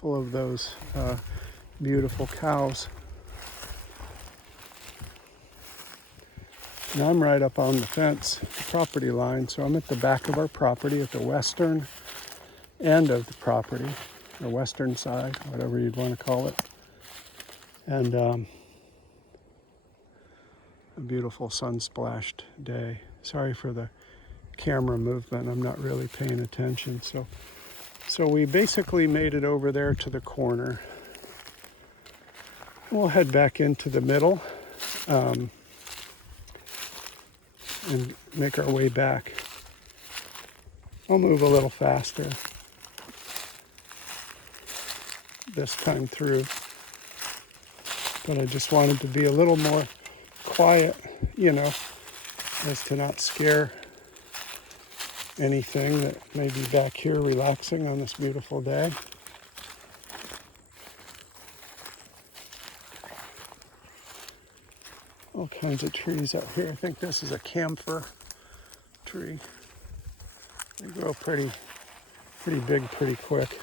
full of those beautiful cows. And I'm right up on the fence, the property line, so I'm at the back of our property at the western end of the property, or western side, whatever you'd want to call it. And a beautiful sun-splashed day. Sorry for the camera movement, I'm not really paying attention. So we basically made it over there to the corner. We'll head back into the middle and make our way back. I'll move a little faster this time through, but I just wanted to be a little more quiet, as to not scare anything that may be back here relaxing on this beautiful day. All kinds of trees out here. I think this is a camphor tree. They grow pretty big, pretty quick.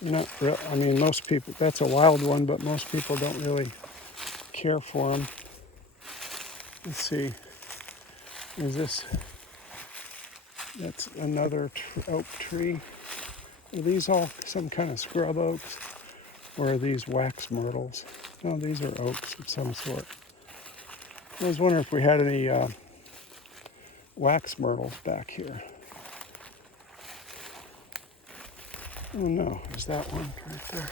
Not real. I mean, most people. That's a wild one, but most people don't really care for them. Let's see. Is this? That's another oak tree. Are these all some kind of scrub oaks, or are these wax myrtles? No, these are oaks of some sort. I was wondering if we had any wax myrtles back here. Oh no, is that one right there?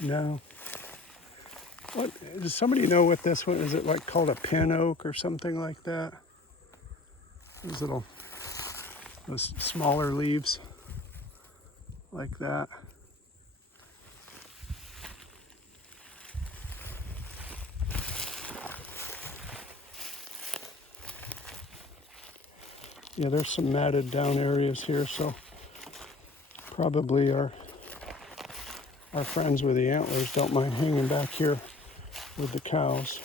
No. What, does somebody know what this one is? It like called a pin oak or something like that? Those smaller leaves like that. Yeah, there's some matted down areas here, so probably our friends with the antlers don't mind hanging back here with the cows.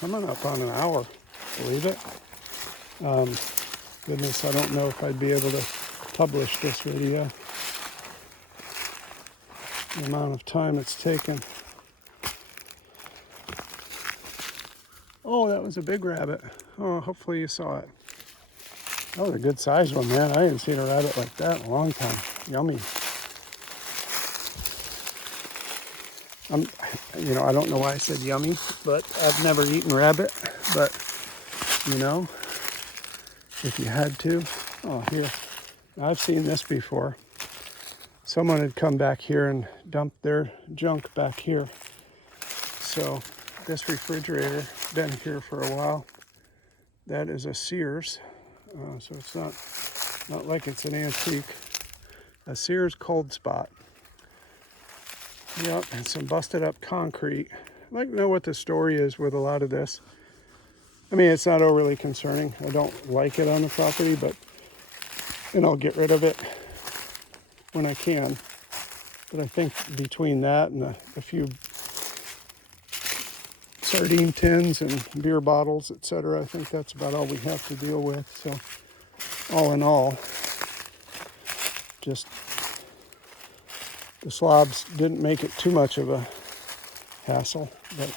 Coming up on an hour, believe it. Goodness, I don't know if I'd be able to publish this video. The amount of time it's taken. Oh, that was a big rabbit. Oh, hopefully you saw it. That was a good sized one, man. I hadn't seen a rabbit like that in a long time. Yummy. I don't know why I said yummy, but I've never eaten rabbit. But, if you had to. Oh, here. I've seen this before. Someone had come back here and dumped their junk back here. So this refrigerator, been here for a while. That is a Sears. So it's not like it's an antique. A Sears cold spot. Yep, and some busted up concrete. I'd like to know what the story is with a lot of this. I mean, it's not overly concerning. I don't like it on the property, and I'll get rid of it when I can. But I think between that and a few sardine tins and beer bottles, etc., I think that's about all we have to deal with. So, all in all, just the slobs didn't make it too much of a hassle, but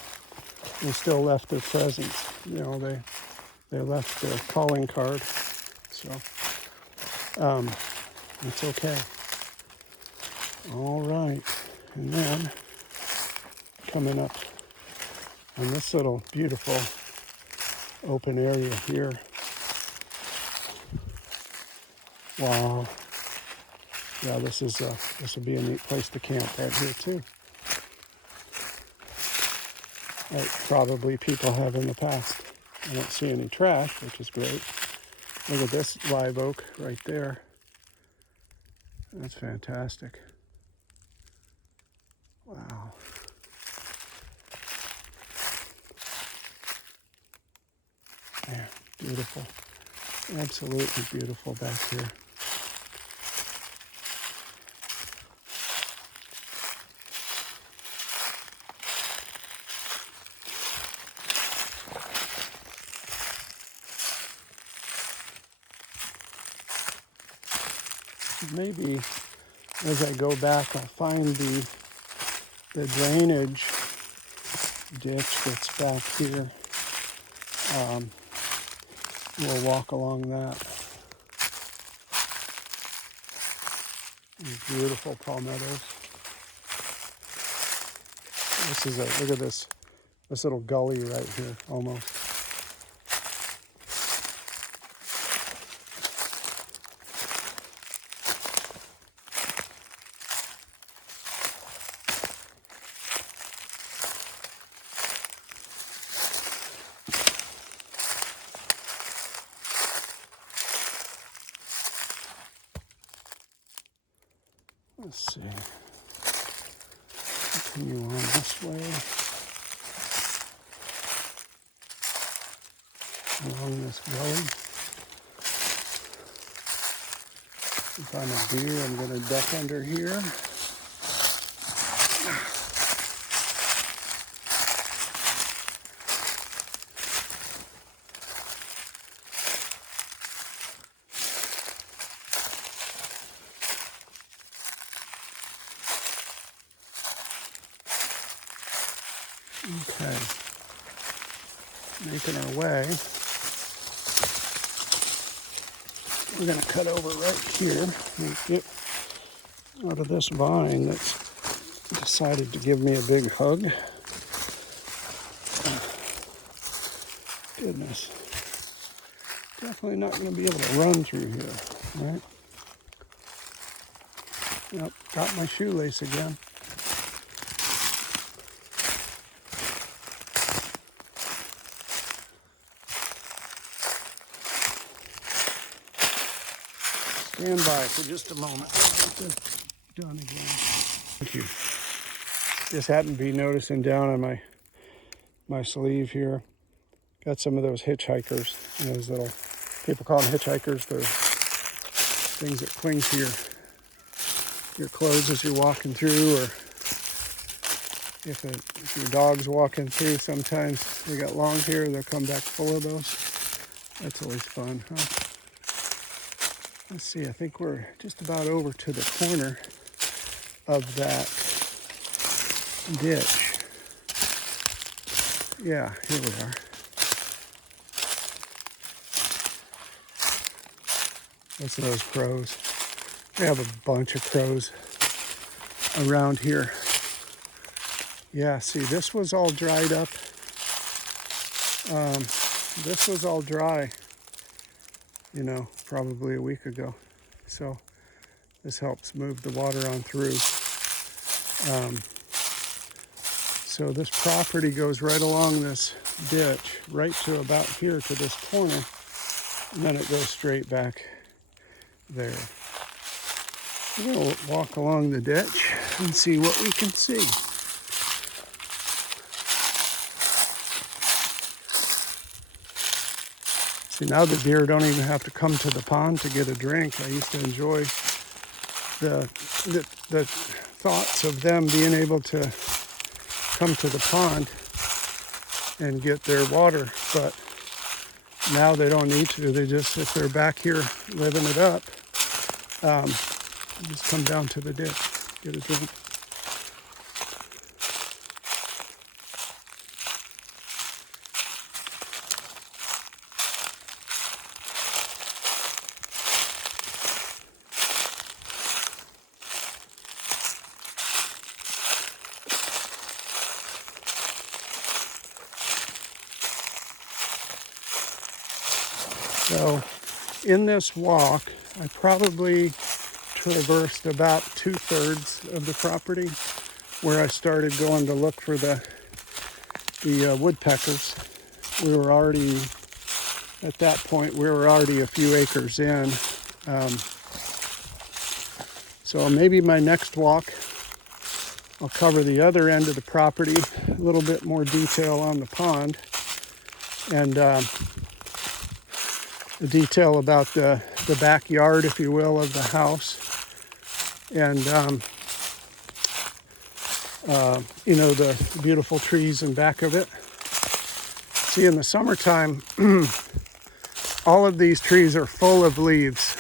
they still left their presence. They left their calling card, so it's okay. All right, and then coming up on this little beautiful open area here. Wow. Yeah, this will be a neat place to camp right here too. Like probably people have in the past. I don't see any trash, which is great. Look at this live oak right there. That's fantastic. Wow. There, beautiful. Absolutely beautiful back here. Maybe as I go back, I'll find the drainage ditch that's back here. We'll walk along that. These beautiful palmettos. Look at this little gully right here, almost. Let's see. Continue on this way. Along this gully. If I'm a deer, I'm going to duck under here. Okay, making our way. We're going to cut over right here and get out of this vine that's decided to give me a big hug. Goodness. Definitely not going to be able to run through here, right? Yep, got my shoelace again. Stand by for just a moment. Get this done again. Thank you. Just happened to be noticing down on my sleeve here. Got some of those hitchhikers. Those little, people call them hitchhikers. Those things that cling to your clothes as you're walking through, or if your dog's walking through, sometimes they got long hair, they'll come back full of those. That's always fun, huh? Let's see, I think we're just about over to the corner of that ditch. Yeah, here we are. Listen to those crows. We have a bunch of crows around here. Yeah, see, this was all dried up. This was all dry, probably a week ago. So this helps move the water on through. So this property goes right along this ditch, right to about here to this corner, and then it goes straight back there. We're going to walk along the ditch and see what we can see. See, now the deer don't even have to come to the pond to get a drink. I used to enjoy the thoughts of them being able to come to the pond and get their water, but now they don't need to. They just, if they're back here living it up, just come down to the ditch, get a drink. So in this walk, I probably traversed about 2/3 of the property where I started going to look for the woodpeckers. We were already at that point we were already a few acres in. So maybe my next walk, I'll cover the other end of the property, a little bit more detail on the pond, and the detail about the backyard, if you will, of the house. And, the beautiful trees in back of it. See, in the summertime, all of these trees are full of leaves.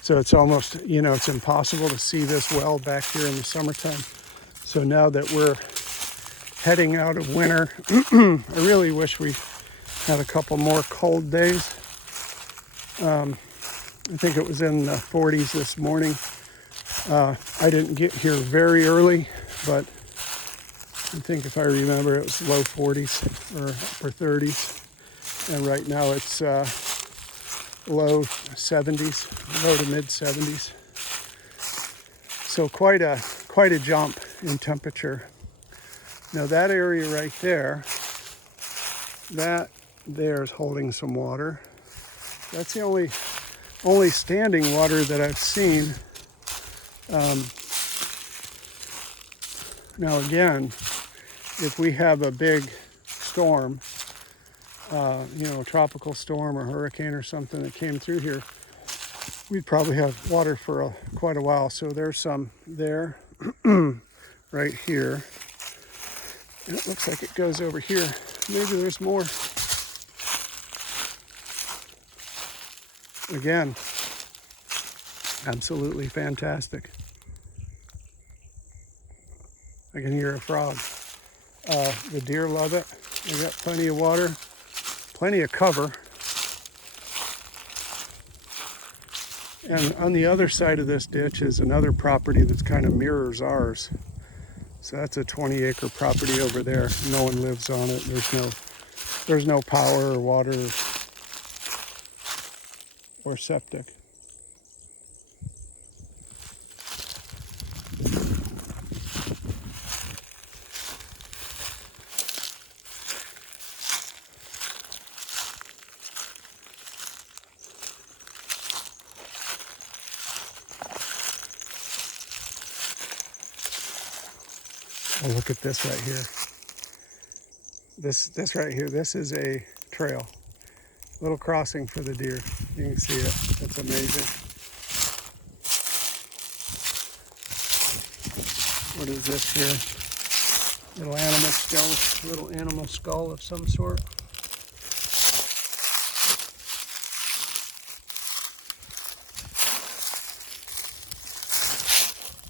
So it's almost, it's impossible to see this well back here in the summertime. So now that we're heading out of winter, I really wish we had a couple more cold days. I think it was in the 40s this morning. I didn't get here very early, but I think if I remember it was low 40s or upper 30s. And right now it's low 70s, low to mid 70s. So quite a jump in temperature. Now that area right there, that there is holding some water. That's the only standing water that I've seen. Now again, if we have a big storm, a tropical storm or hurricane or something that came through here, we'd probably have water for quite a while. So there's some there, right here. And it looks like it goes over here. Maybe there's more. Again, absolutely fantastic. I can hear a frog. The deer love it. They got plenty of water, plenty of cover. And on the other side of this ditch is another property that's kind of mirrors ours. So that's a 20-acre property over there. No one lives on it. There's no power or water or septic. Oh, look at this right here. This right here, this is a trail. Little crossing for the deer. You can see it. It's amazing. What is this here? Little animal skull of some sort.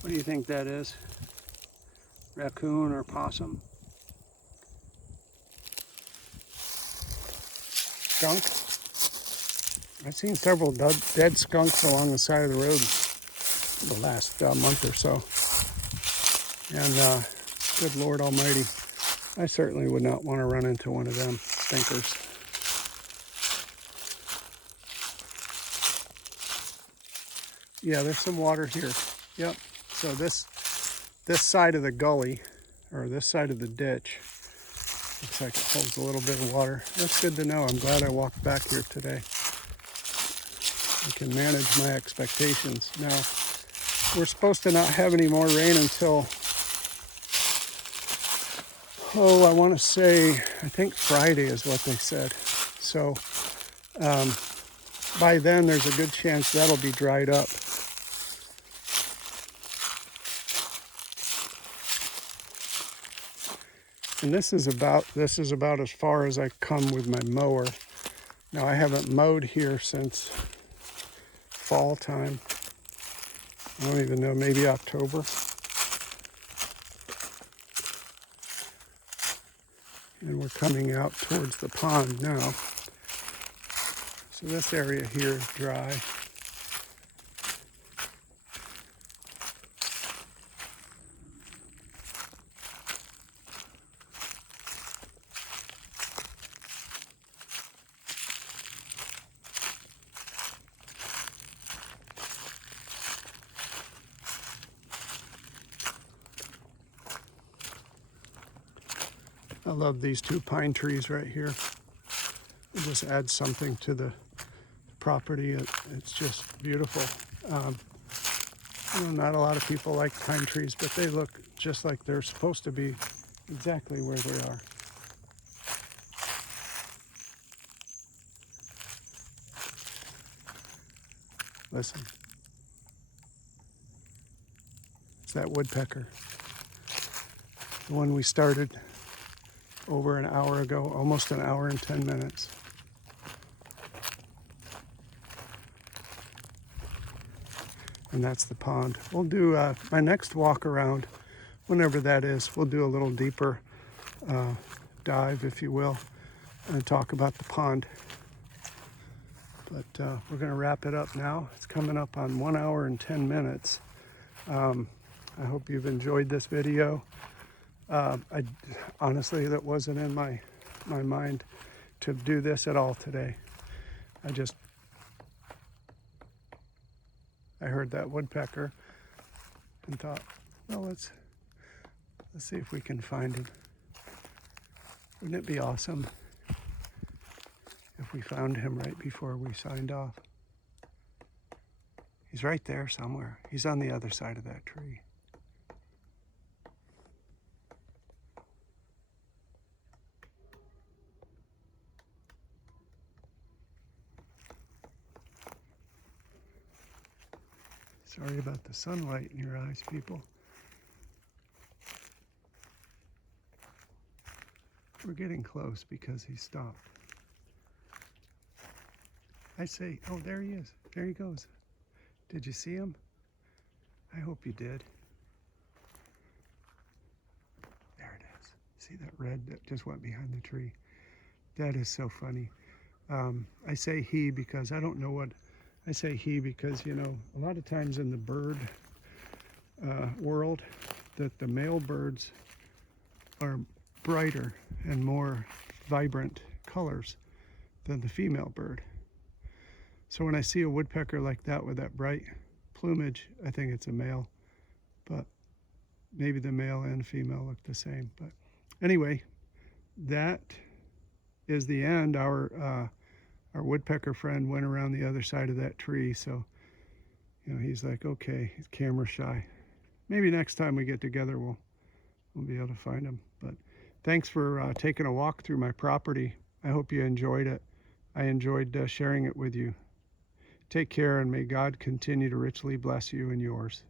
What do you think that is? Raccoon or possum? Skunk? I've seen several dead skunks along the side of the road the last month or so. And good Lord Almighty, I certainly would not want to run into one of them stinkers. Yeah, there's some water here. Yep. So this side of the gully, or this side of the ditch, looks like it holds a little bit of water. That's good to know. I'm glad I walked back here today. I can manage my expectations. Now, we're supposed to not have any more rain until, I want to say, I think Friday is what they said. So by then, there's a good chance that'll be dried up. And this is about as far as I come with my mower. Now I haven't mowed here since fall time. I don't even know, maybe October. And we're coming out towards the pond now. So this area here is dry. I love these two pine trees right here. It just adds something to the property. It's just beautiful. Not a lot of people like pine trees, but they look just like they're supposed to be, exactly where they are. Listen. It's that woodpecker. The one we started over an hour ago, almost an hour and 10 minutes. And that's the pond. We'll do my next walk around, whenever that is. We'll do a little deeper dive, if you will, and talk about the pond. But we're going to wrap it up now. It's coming up on 1 hour and 10 minutes. I hope you've enjoyed this video. Honestly, that wasn't in my mind to do this at all today. I heard that woodpecker and thought, well, let's see if we can find him. Wouldn't it be awesome if we found him right before we signed off? He's right there somewhere. He's on the other side of that tree. Sorry about the sunlight in your eyes, people. We're getting close because he stopped. I say, oh, there he is. There he goes. Did you see him? I hope you did. There it is. See that red that just went behind the tree? That is so funny. I say he because I don't know what, I say he because, a lot of times in the bird world, that the male birds are brighter and more vibrant colors than the female bird. So when I see a woodpecker like that with that bright plumage, I think it's a male, but maybe the male and female look the same. But anyway, that is the end. Our woodpecker friend went around the other side of that tree, so he's like, okay, he's camera shy. Maybe next time we get together, we'll be able to find him. But thanks for taking a walk through my property. I hope you enjoyed it. I enjoyed sharing it with you. Take care, and may God continue to richly bless you and yours.